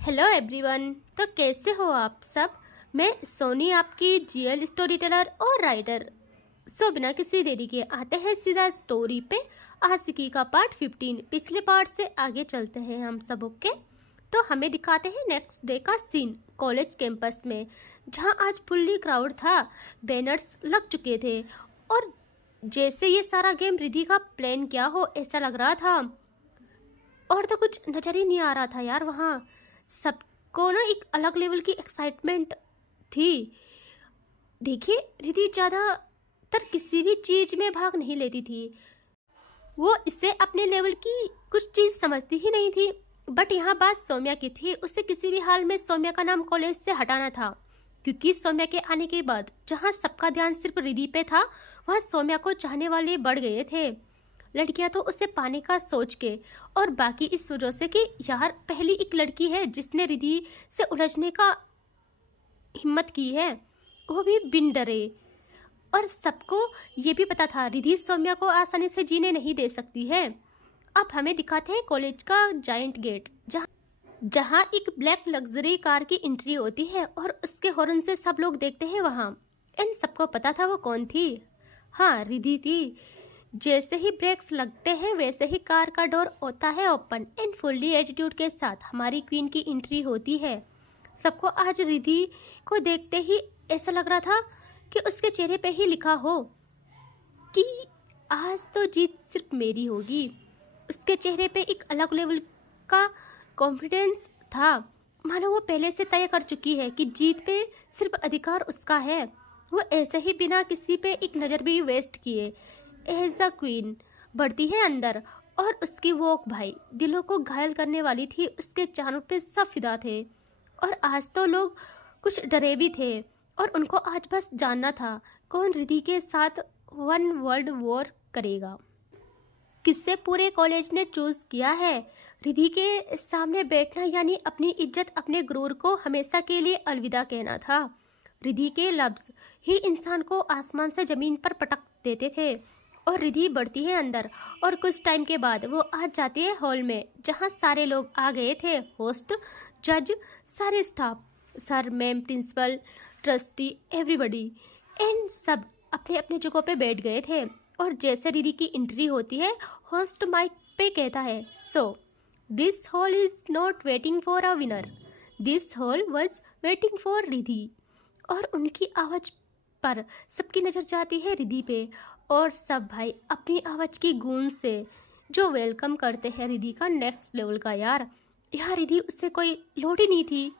Hello everyone. तो कैसे हो आप सब। मैं सोनी आपकी जीएल स्टोरी टेलर और राइटर। बिना किसी देरी के आते हैं सीधा स्टोरी पे। आशिकी का पार्ट 15। पिछले पार्ट से आगे चलते हैं हम सब। ओके, तो हमें दिखाते हैं नेक्स्ट डे का सीन कॉलेज कैंपस में, जहां आज फुल्ली क्राउड था। बैनर्स लग चुके थे और जैसे ये सारा गेम रिधि का प्लान क्या हो ऐसा लग रहा था। और तो कुछ नजर ही नहीं आ रहा था यार। वहाँ सबको ना एक अलग लेवल की एक्साइटमेंट थी। देखिए, रिधि ज़्यादातर किसी भी चीज़ में भाग नहीं लेती थी। वो इससे अपने लेवल की कुछ चीज़ समझती ही नहीं थी। बट यहाँ बात सौम्या की थी। उसे किसी भी हाल में सौम्या का नाम कॉलेज से हटाना था, क्योंकि सौम्या के आने के बाद जहाँ सबका ध्यान सिर्फ रिधि पे था, वहाँ सौम्या को चाहने वाले बढ़ गए थे। लड़कियां तो उसे पाने का सोच के, और बाकी इस वजह से कि यार पहली एक लड़की है जिसने रिधि से उलझने का हिम्मत की है, वो भी बिन डरे। और सबको ये भी पता था रिधि सौम्या को आसानी से जीने नहीं दे सकती है। अब हमें दिखाते हैं कॉलेज का जायंट गेट, जहाँ एक ब्लैक लग्जरी कार की एंट्री होती है और उसके हॉर्न से सब लोग देखते हैं वहाँ। इन सबको पता था वो कौन थी। हाँ, रिधि थी। जैसे ही ब्रेक्स लगते हैं वैसे ही कार का डोर होता है ओपन एंड फुल्ली एटीट्यूड के साथ हमारी क्वीन की एंट्री होती है। सबको आज रिधि को देखते ही ऐसा लग रहा था कि उसके चेहरे पे ही लिखा हो कि आज तो जीत सिर्फ मेरी होगी। उसके चेहरे पे एक अलग लेवल का कॉन्फिडेंस था, मानो वो पहले से तय कर चुकी है कि जीत पे सिर्फ अधिकार उसका है। वो ऐसे ही बिना किसी पे एक नज़र भी वेस्ट किए एज अ क्वीन बढ़ती है अंदर। और उसकी वॉक भाई दिलों को घायल करने वाली थी। उसके चारों पे सब फिदा थे और आज तो लोग कुछ डरे भी थे। और उनको आज बस जानना था कौन रिधि के साथ वन वर्ल्ड वॉर करेगा। किससे पूरे कॉलेज ने चूज किया है। रिधि के सामने बैठना यानी अपनी इज्जत अपने गुरूर को हमेशा के लिए अलविदा कहना था। रिधि के लफ्ज ही इंसान को आसमान से जमीन पर पटक देते थे। और रिधि बढ़ती है अंदर और कुछ टाइम के बाद वो आ जाती है हॉल में, जहाँ सारे लोग आ गए थे। होस्ट, जज, सारे staff, sir, ma'am, principal, trustee, everybody and सब अपने अपने जगहों पे बैठ गए थे। और जैसे रिधि की एंट्री होती है, होस्ट माइक पे कहता है, so this hall is not waiting for a winner, this hall was waiting for Ridhi. और उनकी आवाज़ पर सबकी नज़र जाती है रिधि पे और सब भाई अपनी आवाज़ की गूंज से जो वेलकम करते हैं रिधि का नेक्स्ट लेवल का। यार रिधि उससे कोई लोड ही नहीं थी।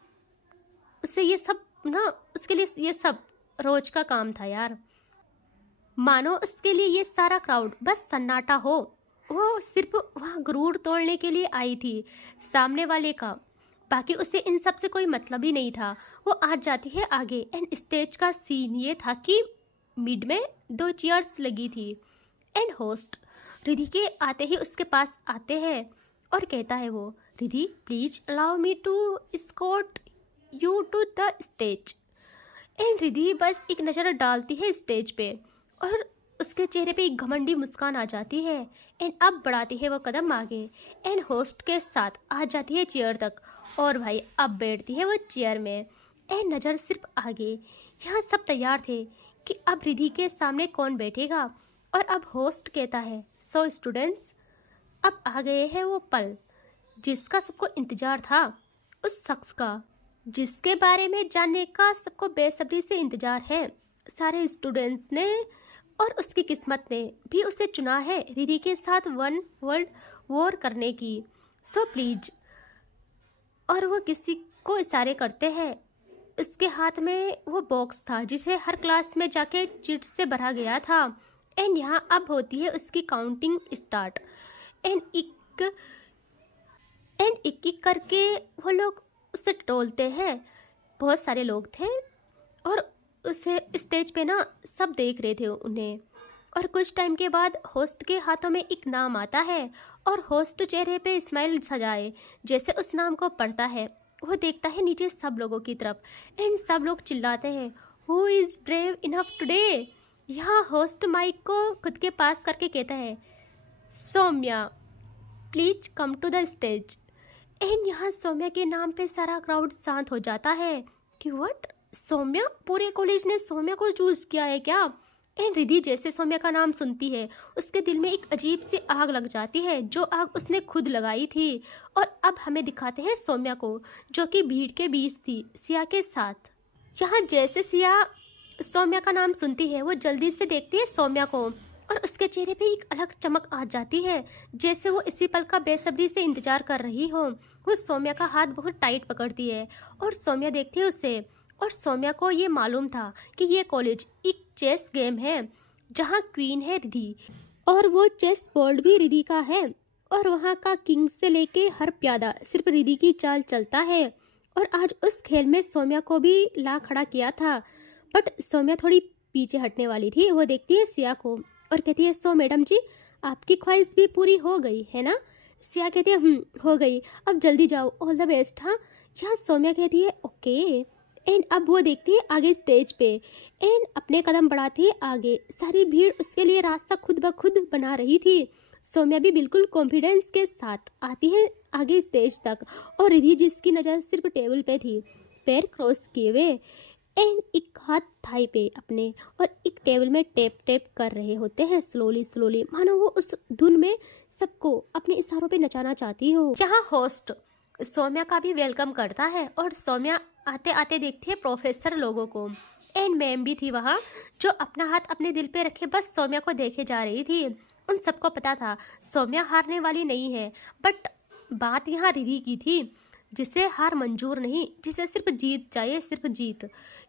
उससे ये सब ना, उसके लिए ये सब रोज का काम था यार। मानो उसके लिए ये सारा क्राउड बस सन्नाटा हो। वो सिर्फ वहाँ गुरूर तोड़ने के लिए आई थी सामने वाले का। बाकी उसे इन सब से कोई मतलब ही नहीं था। वो आज जाती है आगे एंड स्टेज का सीन ये था कि मिड में 2 चेयर्स लगी थी एंड होस्ट रिधि के आते ही उसके पास आते हैं और कहता है वो, Ridhi please allow me to escort you to the stage. And Ridhi बस एक नज़र डालती है स्टेज पे और उसके चेहरे पे एक घमंडी मुस्कान आ जाती है एंड अब बढ़ाती है वो कदम आगे एंड होस्ट के साथ आ जाती है चेयर तक। और भाई अब बैठती है वो चेयर में एंड नज़र सिर्फ आगे। यहाँ सब तैयार थे कि अब रिधि के सामने कौन बैठेगा। और अब होस्ट कहता है, सो स्टूडेंट्स, अब आ गए हैं वो पल जिसका सबको इंतज़ार था। उस शख्स का जिसके बारे में जानने का सबको बेसब्री से इंतज़ार है। सारे स्टूडेंट्स ने और उसकी किस्मत ने भी उसे चुना है रिधि के साथ वन वर्ल्ड वॉर करने की। So please. और वो किसी को इशारे करते हैं। उसके हाथ में वो बॉक्स था जिसे हर क्लास में जाके चिट से भरा गया था एंड यहाँ अब होती है उसकी काउंटिंग स्टार्ट एंड एक करके वो लोग उसे टोलते हैं। बहुत सारे लोग थे और उसे स्टेज पे ना सब देख रहे थे उन्हें। और कुछ टाइम के बाद होस्ट के हाथों में एक नाम आता है और होस्ट चेहरे पे स्माइल सजाए जैसे उस नाम को पढ़ता है। वो देखता है नीचे सब लोगों की तरफ एंड सब लोग चिल्लाते हैं, who is brave enough today. यहाँ होस्ट माइक को खुद के पास करके कहता है, Saumya please come to the stage. And यहाँ सौम्या के नाम पे सारा क्राउड शांत हो जाता है कि व्हाट, सौम्या, पूरे कॉलेज ने सौम्या को चूज किया है क्या? एंड रिधि जैसे सौम्या का नाम सुनती है उसके दिल में एक अजीब सी आग लग जाती है, जो आग उसने खुद लगाई थी। और अब हमें दिखाते हैं सौम्या को, जो कि भीड़ के बीच थी सिया के साथ। यहाँ जैसे सिया सौम्या का नाम सुनती है वो जल्दी से देखती है सौम्या को, और उसके चेहरे पे एक अलग चमक आ जाती है, जैसे वो इसी पल का बेसब्री से इंतजार कर रही हो। वो सौम्या का हाथ बहुत टाइट पकड़ती है और सौम्या देखती है उसे। और सौम्या को ये मालूम था कि ये कॉलेज एक चेस गेम है जहाँ क्वीन है रिधि, और वो चेस बोर्ड भी रिधि का है, और वहाँ का किंग से लेके हर प्यादा सिर्फ रिधि की चाल चलता है। और आज उस खेल में सौम्या को भी ला खड़ा किया था, बट सौम्या थोड़ी पीछे हटने वाली थी। वो देखती है सिया को और कहती है, सो मैडम जी, आपकी ख्वाहिश भी पूरी हो गई है ना? सिया कहती है, हो गई, अब जल्दी जाओ, ऑल द बेस्ट। हाँ, यहाँ सौम्या कहती है, ओके। एंड अब वो देखती है आगे स्टेज पे, एंड अपने कदम बढ़ाती है आगे। सारी भीड़ उसके लिए रास्ता खुद ब खुद बना रही थी। सौम्या भी बिल्कुल कॉन्फिडेंस के साथ आती है आगे स्टेज तक, और रिधि जिसकी नज़र सिर्फ टेबल पे थी, पैर क्रॉस किए हुए एंड एक हाथ थाई पे अपने, और एक टेबल में टेप टेप कर रहे होते हैं स्लोली स्लोली, मानो वो उस धुन में सबको अपने इशारों पे नचाना चाहती हो। जहाँ होस्ट सौम्या का भी वेलकम करता है, और सौम्या आते आते देखती है प्रोफेसर लोगों को। एंड मैम भी थी वहाँ, जो अपना हाथ अपने दिल पे रखे बस सौम्या को देखे जा रही थी। उन सबको पता था सौम्या हारने वाली नहीं है, बट बात यहाँ रिधि की थी, जिसे हार मंजूर नहीं, जिसे सिर्फ जीत चाहिए, सिर्फ जीत।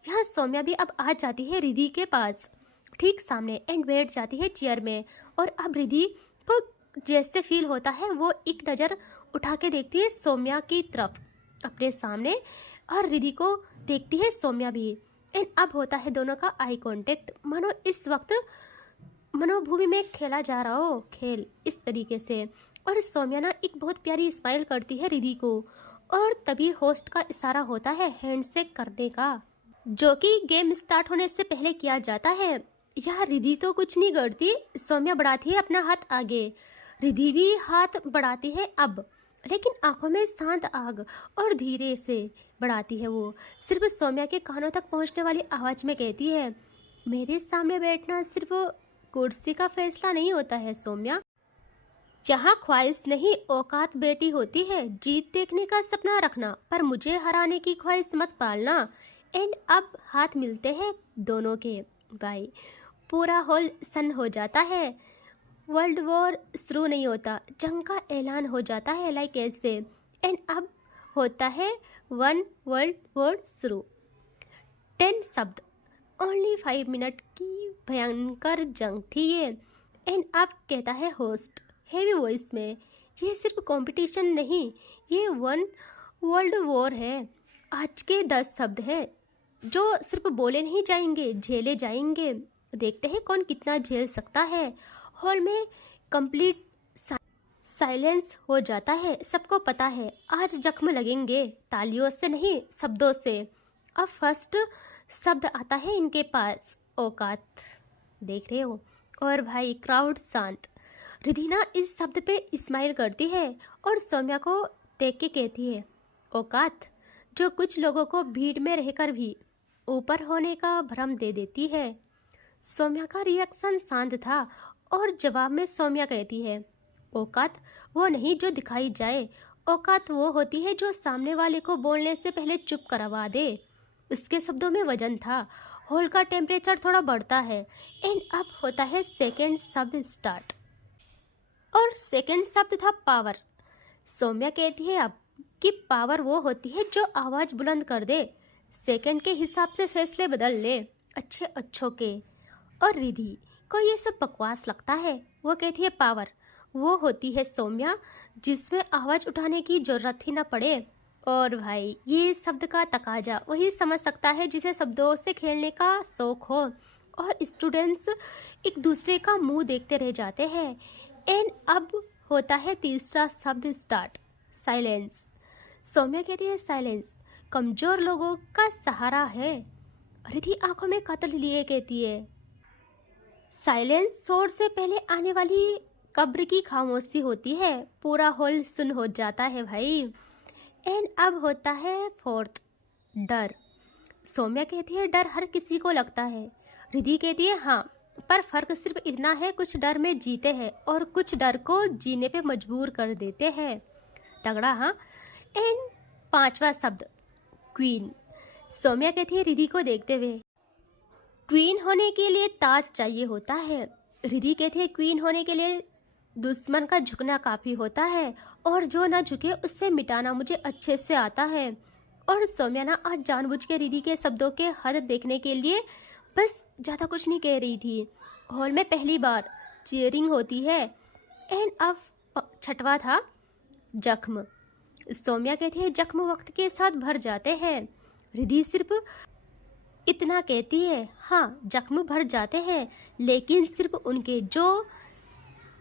यहाँ सौम्या भी अब आ जाती है रिधि के पास ठीक सामने, एंड बैठ जाती है चेयर में। और अब रिधि को जैसे फील होता है, वो एक नज़र उठा के देखती है सौम्या की तरफ अपने सामने, और रिधि को देखती है सौम्या भी। एंड अब होता है दोनों का आई कांटेक्ट, मानो इस वक्त मनोभूमि में खेला जा रहा हो खेल, इस तरीके से। और सौम्या ना एक बहुत प्यारी स्माइल करती है रिधि को, और तभी होस्ट का इशारा होता है हैंडशेक करने का, जो कि गेम स्टार्ट होने से पहले किया जाता है। यह रिधि तो कुछ नहीं करती, सौम्या बढ़ाती है अपना हाथ आगे, रिधि भी हाथ बढ़ाती है अब, लेकिन आंखों में शांत आग, और धीरे से बढ़ाती है वो। सिर्फ सौम्या के कानों तक पहुंचने वाली आवाज़ में कहती है, मेरे सामने बैठना सिर्फ कुर्सी का फैसला नहीं होता है सौम्या, यहाँ ख्वाहिश नहीं औकात बेटी होती है। जीत देखने का सपना रखना, पर मुझे हराने की ख्वाहिश मत पालना। एंड अब हाथ मिलते हैं दोनों के। भाई पूरा हॉल सन हो जाता है। वर्ल्ड वॉर शुरू नहीं होता, जंग का ऐलान हो जाता है, लाइक ऐसे। एंड अब होता है वन वर्ल्ड वॉर शुरू। 10 शब्द, ओनली 5 मिनट की भयंकर जंग थी ये। एंड अब कहता है होस्ट हैवी वॉइस में, ये सिर्फ कंपटीशन नहीं, ये वन वर्ल्ड वॉर है। आज के 10 शब्द हैं जो सिर्फ बोले नहीं जाएंगे, झेले जाएंगे। देखते हैं कौन कितना झेल सकता है। हॉल में कंप्लीट साइलेंस हो जाता है। सबको पता है आज जख्म लगेंगे, तालियों से नहीं शब्दों से। अब फर्स्ट शब्द आता है इनके पास, औकात। देख रहे हो, और भाई क्राउड शांत। रिधि ना इस शब्द पे स्माइल करती है और सौम्या को देख के कहती है, औकात, जो कुछ लोगों को भीड़ में रहकर भी ऊपर होने का भ्रम दे देती है। सौम्या का रिएक्शन शांत था, और जवाब में सौम्या कहती है, औकात वो नहीं जो दिखाई जाए, औकात वो होती है जो सामने वाले को बोलने से पहले चुप करवा दे। उसके शब्दों में वजन था। हॉल का टेम्परेचर थोड़ा बढ़ता है। एंड अब होता है सेकंड शब्द स्टार्ट, और सेकंड शब्द था पावर। सौम्या कहती है अब कि पावर वो होती है जो आवाज़ बुलंद कर दे, सेकंड के हिसाब से फैसले बदल ले, अच्छे अच्छों के। और रिधि को ये सब बकवास लगता है। वो कहती है पावर वो होती है सौम्या जिसमें आवाज़ उठाने की ज़रूरत ही ना पड़े। और भाई ये शब्द का तकाजा वही समझ सकता है जिसे शब्दों से खेलने का शौक हो। और स्टूडेंट्स एक दूसरे का मुंह देखते रह जाते हैं। एंड अब होता है तीसरा शब्द स्टार्ट, साइलेंस। सौम्या कहती है साइलेंस कमज़ोर लोगों का सहारा है। रिधि आंखों में कतल लिए कहती है, साइलेंस शोर से पहले आने वाली कब्र की खामोशी होती है। पूरा हॉल सुन हो जाता है भाई। एंड अब होता है फोर्थ, डर। सौम्या कहती है डर हर किसी को लगता है। रिधि कहती है हाँ, पर फर्क सिर्फ इतना है कुछ डर में जीते हैं और कुछ डर को जीने पे मजबूर कर देते हैं। तगड़ा हाँ। एंड पांचवा शब्द, क्वीन। सौम्या कहती है रिधि को देखते हुए क्वीन होने के लिए ताज चाहिए होता है। रिधि कहती है क्वीन होने के लिए दुश्मन का झुकना काफ़ी होता है और जो ना झुके उससे मिटाना मुझे अच्छे से आता है। और सौम्या ना आज जानबूझ के रिधि के शब्दों के हद देखने के लिए बस ज़्यादा कुछ नहीं कह रही थी। हॉल में पहली बार चीयरिंग होती है। एंड अब छठवा था, जख्म। सौम्या कहती है जख्म वक्त के साथ भर जाते हैं। रिधि सिर्फ इतना कहती है हाँ, जख्म भर जाते हैं, लेकिन सिर्फ उनके जो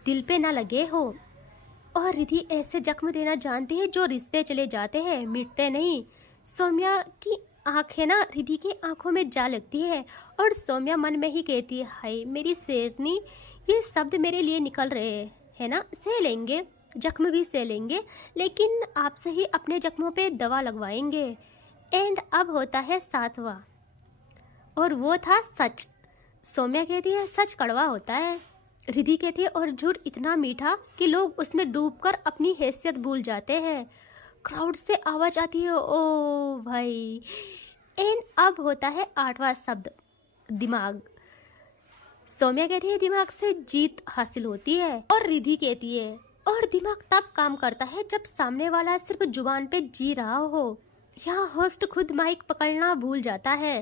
दिल पे ना लगे हो। और रिधि ऐसे जख्म देना जानती है जो रिश्ते चले जाते हैं, मिटते नहीं। सौम्या की आंखें ना रिधि की आंखों में जा लगती है और सौम्या मन में ही कहती है हाय मेरी शेरनी, ये शब्द मेरे लिए निकल रहे हैं ना, सह लेंगे, जख्म भी सह लेंगे, लेकिन आपसे ही अपने जख्मों पे दवा लगवाएंगे। एंड अब होता है सातवां, और वो था सच। सौम्या कहती है सच कड़वा होता है। रिधि कहती है और झूठ इतना मीठा कि लोग उसमें डूबकर अपनी हैसियत भूल जाते हैं। क्राउड से आवाज आती है ओ भाई। एंड अब होता है आठवां शब्द, दिमाग। सौम्या कहती है दिमाग से जीत हासिल होती है और रिधि कहती है और दिमाग तब काम करता है जब सामने वाला सिर्फ जुबान पे जी रहा हो। यहाँ होस्ट खुद माइक पकड़ना भूल जाता है।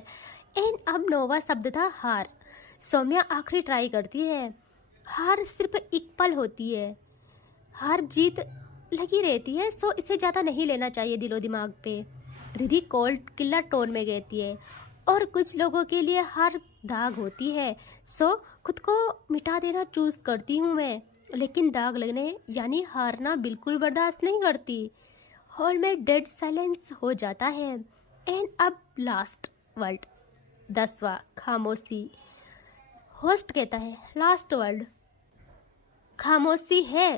एंड अब नौवां शब्द था हार। सौम्या आखिरी ट्राई करती है। हार सिर्फ एक पल होती है, हार जीत लगी रहती है, सो इसे ज़्यादा नहीं लेना चाहिए दिलो दिमाग पे। रिधि कोल्ड किलर टोन में कहती है और कुछ लोगों के लिए हार दाग होती है, सो खुद को मिटा देना चूज़ करती हूँ मैं, लेकिन दाग लगने यानी हारना बिल्कुल बर्दाश्त नहीं करती। हॉल में डेड साइलेंस हो जाता है। एंड अब लास्ट वर्ड, 10वां, खामोशी। होस्ट कहता है लास्ट वर्ड खामोशी है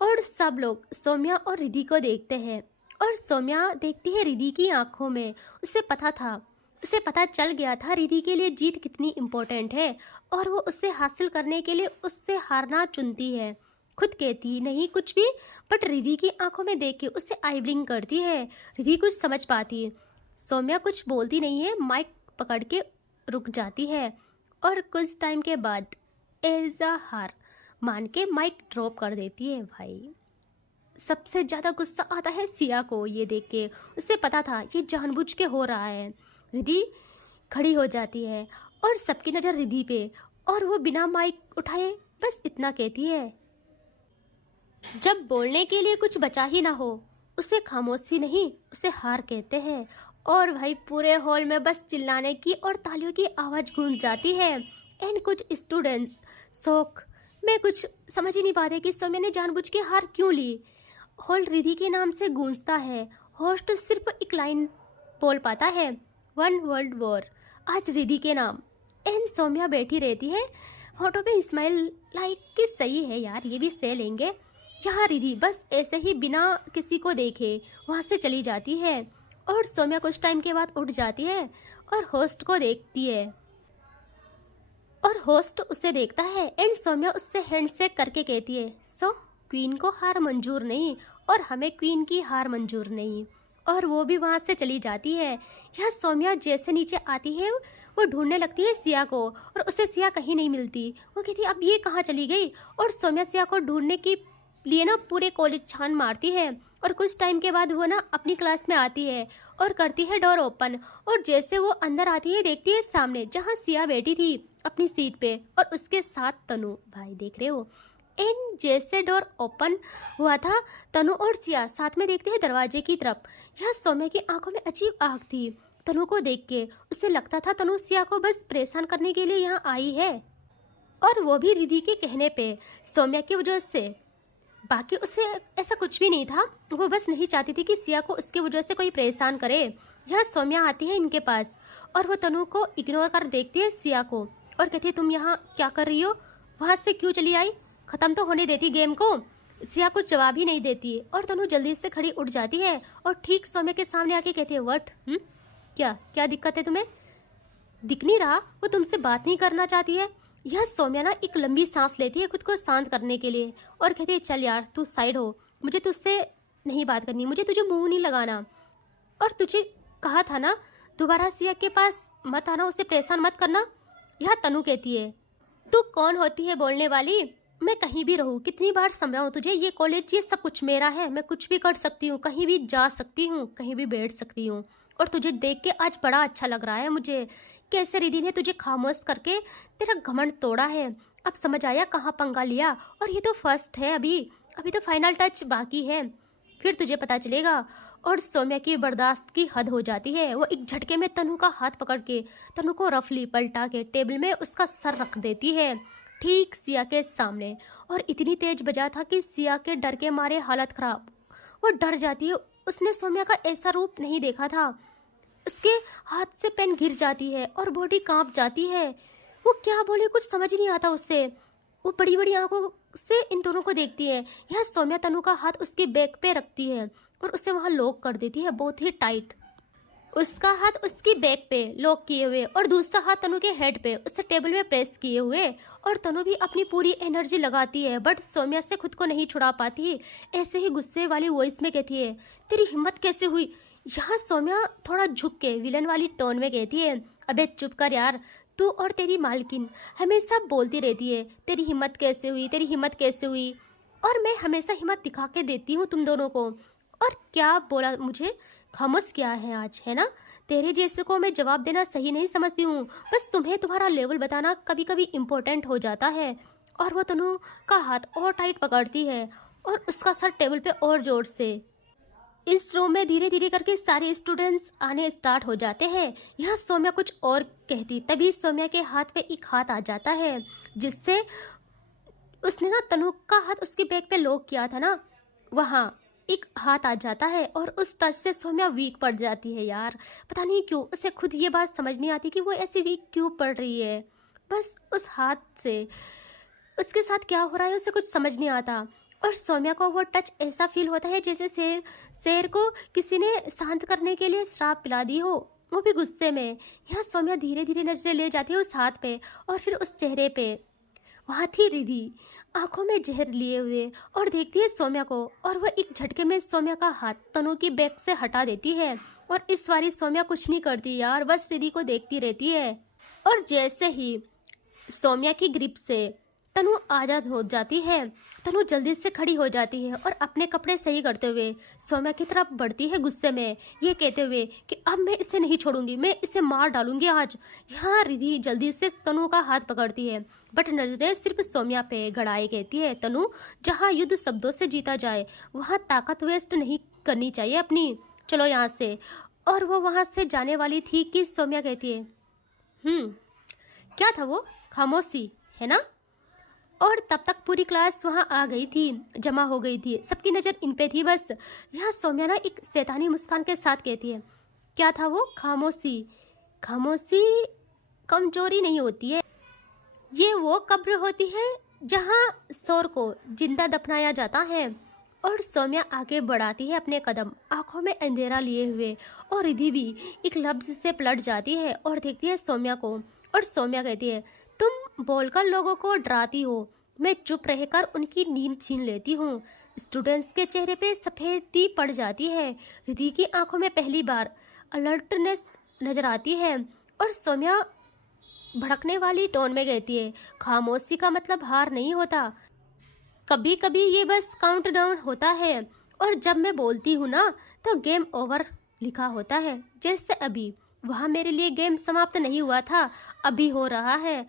और सब लोग सौम्या और रिधि को देखते हैं और सौम्या देखती है रिधि की आंखों में। उसे पता चल गया था रिधि के लिए जीत कितनी इम्पोर्टेंट है और वो उससे हासिल करने के लिए उससे हारना चुनती है। खुद कहती नहीं कुछ भी, बट रिधि की आंखों में देख के उससे आई ब्लिंक करती है। रिधि कुछ समझ पाती है। सौम्या कुछ बोलती नहीं है, माइक पकड़ के रुक जाती है और कुछ टाइम के बाद एल्जा हार मान के माइक ड्रॉप कर देती है। भाई सबसे ज़्यादा गुस्सा आता है सिया को ये देख के। उसे पता था ये जानबूझ के हो रहा है। रिधि खड़ी हो जाती है और सबकी नज़र रिधि पे और वो बिना माइक उठाए बस इतना कहती है जब बोलने के लिए कुछ बचा ही ना हो उसे खामोशी नहीं, उसे हार कहते हैं। और भाई पूरे हॉल में बस चिल्लाने की और तालियों की आवाज़ गूंज जाती है। एंड कुछ स्टूडेंट्स शौक में कुछ समझ ही नहीं पाते कि सौम्या ने जानबूझ के हार क्यों ली। हॉल रिधि के नाम से गूंजता है। होस्ट सिर्फ एक लाइन बोल पाता है, 1 वर्ल्ड वॉर, आज रिधि के नाम। एंड सौम्या बैठी रहती है, होठों पे स्माइल लाइक कि सही है यार, ये भी सह लेंगे। यहाँ रिधि बस ऐसे ही बिना किसी को देखे वहाँ से चली जाती है और सौम्या कुछ टाइम के बाद उठ जाती है और होस्ट को देखती है और होस्ट उसे देखता है। एंड सौम्या उससे हैंडशेक करके कहती है सो क्वीन को हार मंजूर नहीं और हमें क्वीन की हार मंजूर नहीं, और वो भी वहाँ से चली जाती है। यह सौम्या जैसे नीचे आती है वो ढूंढने लगती है सिया को और उसे सिया कहीं नहीं मिलती। वो कहती है अब ये कहाँ चली गई, और सौम्या सिया को ढूंढने के लिए ना पूरे कॉलेज छान मारती है। और कुछ टाइम के बाद वो ना अपनी क्लास में आती है और करती है डोर ओपन, और जैसे वो अंदर आती है देखती है सामने जहाँ सिया बैठी थी अपनी सीट पे और उसके साथ तनु। भाई देख रहे हो। इन जैसे डोर ओपन हुआ था तनु और सिया साथ में देखते हैं दरवाजे की तरफ। यह सौम्या की आंखों में अजीब आग थी। तनु को देख के उसे लगता था तनु सिया को बस परेशान करने के लिए यहाँ आई है, और वो भी रिधि के कहने पे, सौम्या की वजह से। बाकी उसे ऐसा कुछ भी नहीं था, वो बस नहीं चाहती थी कि सिया को उसकी वजह से कोई परेशान करे। यह सौम्या आती है इनके पास और वो तनु को इग्नोर कर देखती है सिया को और कहती है तुम यहाँ क्या कर रही हो, वहाँ से क्यों चली आई, ख़त्म तो होने देती गेम को। सिया कुछ जवाब ही नहीं देती और तनु जल्दी से खड़ी उठ जाती है और ठीक सौम्या के सामने आके कहती है, व्हाट? क्या क्या दिक्कत है तुम्हें? दिख नहीं रहा वो तुमसे बात नहीं करना चाहती है? यह सौम्या ना एक लंबी सांस लेती है खुद को शांत करने के लिए और कहती है, चल यार तू साइड हो, मुझे तुझसे नहीं बात करनी, मुझे तुझे मुंह नहीं लगाना। और तुझे कहा था ना दोबारा सिया के पास मत आना, उसे परेशान मत करना। यह तनु कहती है, तू कौन होती है बोलने वाली? मैं कहीं भी रहूँ, कितनी बार समझाऊँ तुझे, ये कॉलेज ये सब कुछ मेरा है, मैं कुछ भी कर सकती हूँ, कहीं भी जा सकती हूँ, कहीं भी बैठ सकती हूँ। और तुझे देख के आज बड़ा अच्छा लग रहा है मुझे, कैसे रिधि ने तुझे खामोश करके तेरा घमंड तोड़ा है। अब समझ आया कहाँ पंगा लिया, और ये तो फर्स्ट है, अभी अभी तो फाइनल टच बाकी है, फिर तुझे पता चलेगा। और सौम्या की बर्दाश्त की हद हो जाती है। वो एक झटके में तनु का हाथ पकड़ के तनु को रफली पलटा के टेबल में उसका सर रख देती है, ठीक सिया के सामने। और इतनी तेज बजा था कि सिया के डर के मारे हालत खराब, वो डर जाती है। उसने सौम्या का ऐसा रूप नहीं देखा था। उसके हाथ से पेन गिर जाती है और बॉडी कांप जाती है। वो क्या बोले कुछ समझ नहीं आता उससे। वो बड़ी बड़ी आंखों से इन दोनों को देखती है। यह सौम्या तनु का हाथ उसके बैक पे रखती है और उसे वहां लॉक कर देती है बहुत ही टाइट। उसका हाथ उसकी बैक पे लॉक किए हुए और दूसरा हाथ तनु के हेड पे उसे टेबल में प्रेस किए हुए। और तनु भी अपनी पूरी एनर्जी लगाती है बट सौम्या से खुद को नहीं छुड़ा पाती। ऐसे ही गुस्से वाली वॉइस में कहती है, तेरी हिम्मत कैसे हुई? यहाँ सौम्या थोड़ा झुक के विलन वाली टोन में कहती है, अबे चुप कर यार, तू और तेरी मालकिन हमेशा बोलती रहती है तेरी हिम्मत कैसे हुई, तेरी हिम्मत कैसे हुई, और मैं हमेशा हिम्मत दिखा के देती हूँ तुम दोनों को। और क्या बोला मुझे? खामोश क्या है आज, है ना? तेरे जैसे को मैं जवाब देना सही नहीं समझती हूँ, बस तुम्हें तुम्हारा लेवल बताना कभी कभी इम्पोर्टेंट हो जाता है। और वो तनु का हाथ और टाइट पकड़ती है और उसका सर टेबल पे और जोर से। इस रूम में धीरे धीरे करके सारे स्टूडेंट्स आने स्टार्ट हो जाते हैं। यहाँ सौम्या कुछ और कहती, तभी सौम्या के हाथ पे एक हाथ आ जाता है जिससे उसने ना तनु का हाथ उसके बैक पे लॉक किया था ना, वहाँ एक हाथ आ जाता है और उस टच से सौम्या वीक पड़ जाती है। यार पता नहीं क्यों उसे खुद ये बात समझ नहीं आती कि वो ऐसी वीक क्यों पड़ रही है। बस उस हाथ से उसके साथ क्या हो रहा है उसे कुछ समझ नहीं आता। और सौम्या को वो टच ऐसा फील होता है जैसे शेर को किसी ने शांत करने के लिए शराब पिला दी हो, वो भी गुस्से में। यहाँ सौम्या धीरे धीरे नजरें ले जाती है उस हाथ पे और फिर उस चेहरे पे। वहाँ थी रिधि आंखों में जहर लिए हुए और देखती है सौम्या को, और वह एक झटके में सौम्या का हाथ तनु की बैक से हटा देती है। और इस बारी सौम्या कुछ नहीं करती यार, बस रिधि को देखती रहती है। और जैसे ही सौम्या की ग्रिप से तनु आजाद हो जाती है, तनु जल्दी से खड़ी हो जाती है और अपने कपड़े सही करते हुए सौम्या की तरफ बढ़ती है गुस्से में, ये कहते हुए कि अब मैं इसे नहीं छोड़ूंगी, मैं इसे मार डालूंगी आज। यहाँ रिधि जल्दी से तनु का हाथ पकड़ती है बट नजरें सिर्फ सौम्या पे गड़ाए। कहती है, तनु जहाँ युद्ध शब्दों से जीता जाए वहाँ ताकत वेस्ट नहीं करनी चाहिए अपनी, चलो यहाँ से। और वो वहाँ से जाने वाली थी कि सौम्या कहती है, क्या था वो? खामोशी, है ना? और तब तक पूरी क्लास वहाँ आ गई थी, जमा हो गई थी, सबकी नज़र इन पे थी बस। यहाँ सौम्या ना एक शैतानी मुस्कान के साथ कहती है, क्या था वो? खामोशी। खामोशी कमजोरी नहीं होती है, ये वो कब्र होती है जहाँ शोर को जिंदा दफनाया जाता है। और सौम्या आगे बढ़ाती है अपने कदम, आंखों में अंधेरा लिए हुए। और रिधि भी एक लफ्ज से पलट जाती है और देखती है सौम्या को। और सौम्या कहती है, तुम बोलकर लोगों को डराती हो, मैं चुप रहकर उनकी नींद छीन लेती हूँ। स्टूडेंट्स के चेहरे पे सफ़ेदी पड़ जाती है। रिधि की आंखों में पहली बार अलर्टनेस नजर आती है और सौम्या भड़कने वाली टोन में कहती है, खामोशी का मतलब हार नहीं होता, कभी कभी ये बस काउंटडाउन होता है। और जब मैं बोलती हूँ ना तो गेम ओवर लिखा होता है, जैसे अभी वहाँ मेरे लिए गेम समाप्त नहीं हुआ था, अभी हो रहा है।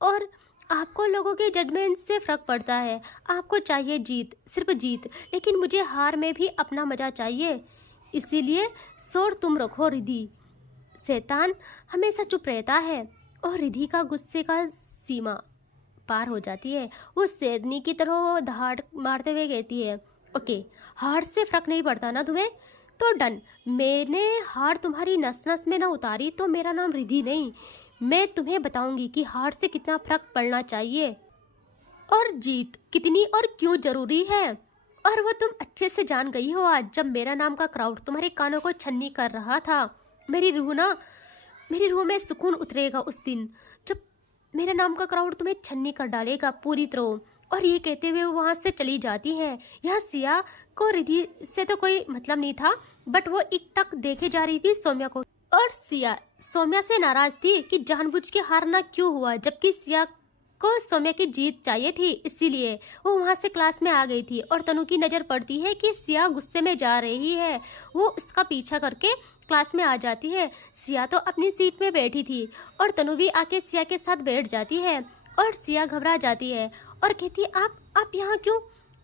और आपको लोगों के जजमेंट से फ़र्क पड़ता है, आपको चाहिए जीत, सिर्फ जीत, लेकिन मुझे हार में भी अपना मज़ा चाहिए। इसीलिए शोर तुम रखो रिधि, शैतान हमेशा चुप रहता है। और रिधि का गुस्से का सीमा पार हो जाती है, वो शेरनी की तरह धाड़ मारते हुए कहती है, ओके, हार से फ़र्क नहीं पड़ता ना तुम्हें, तो डन। मैंने हार तुम्हारी नस नस में ना उतारी तो मेरा नाम रिधि नहीं, मैं तुम्हें बताऊंगी कि हार से कितना फ़र्क पड़ना चाहिए। और जीत कितनी और क्यों जरूरी है, और वो तुम अच्छे से जान गई हो आज, जब मेरा नाम का क्राउड तुम्हारे कानों को छन्नी कर रहा था। मेरी रूह में सुकून उतरेगा उस दिन जब मेरे नाम का क्राउड तुम्हें छन्नी कर डालेगा पूरी तरह। और ये कहते हुए वो वहाँ से चली जाती है। यहाँ सिया को रिद्धि से तो कोई मतलब नहीं था, बट वो एकटक देखे जा रही थी सौम्या को। और सिया सौम्या से नाराज थी कि जानबूझ के हारना क्यों हुआ, जबकि सिया को सौम्या की जीत चाहिए थी, इसीलिए वो वहाँ से क्लास में आ गई थी। और तनु की नज़र पड़ती है कि सिया गुस्से में जा रही है, वो उसका पीछा करके क्लास में आ जाती है। सिया तो अपनी सीट में बैठी थी और तनु भी आके सिया के साथ बैठ जाती है। और सिया घबरा जाती है और कहती आप यहाँ क्यों।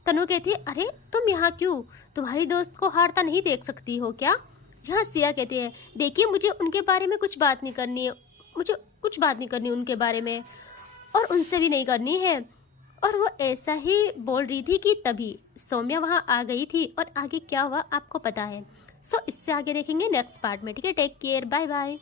तनु कहती अरे तुम यहाँ क्यों, तुम्हारी दोस्त को हारता नहीं देख सकती हो क्या। यहाँ सिया कहती है देखिए मुझे उनके बारे में कुछ बात नहीं करनी है, मुझे कुछ बात नहीं करनी उनके बारे में, और उनसे भी नहीं करनी है। और वो ऐसा ही बोल रही थी कि तभी सौम्या वहाँ आ गई थी। और आगे क्या हुआ आपको पता है, सो इससे आगे देखेंगे नेक्स्ट पार्ट में। ठीक है, टेक केयर, बाय बाय।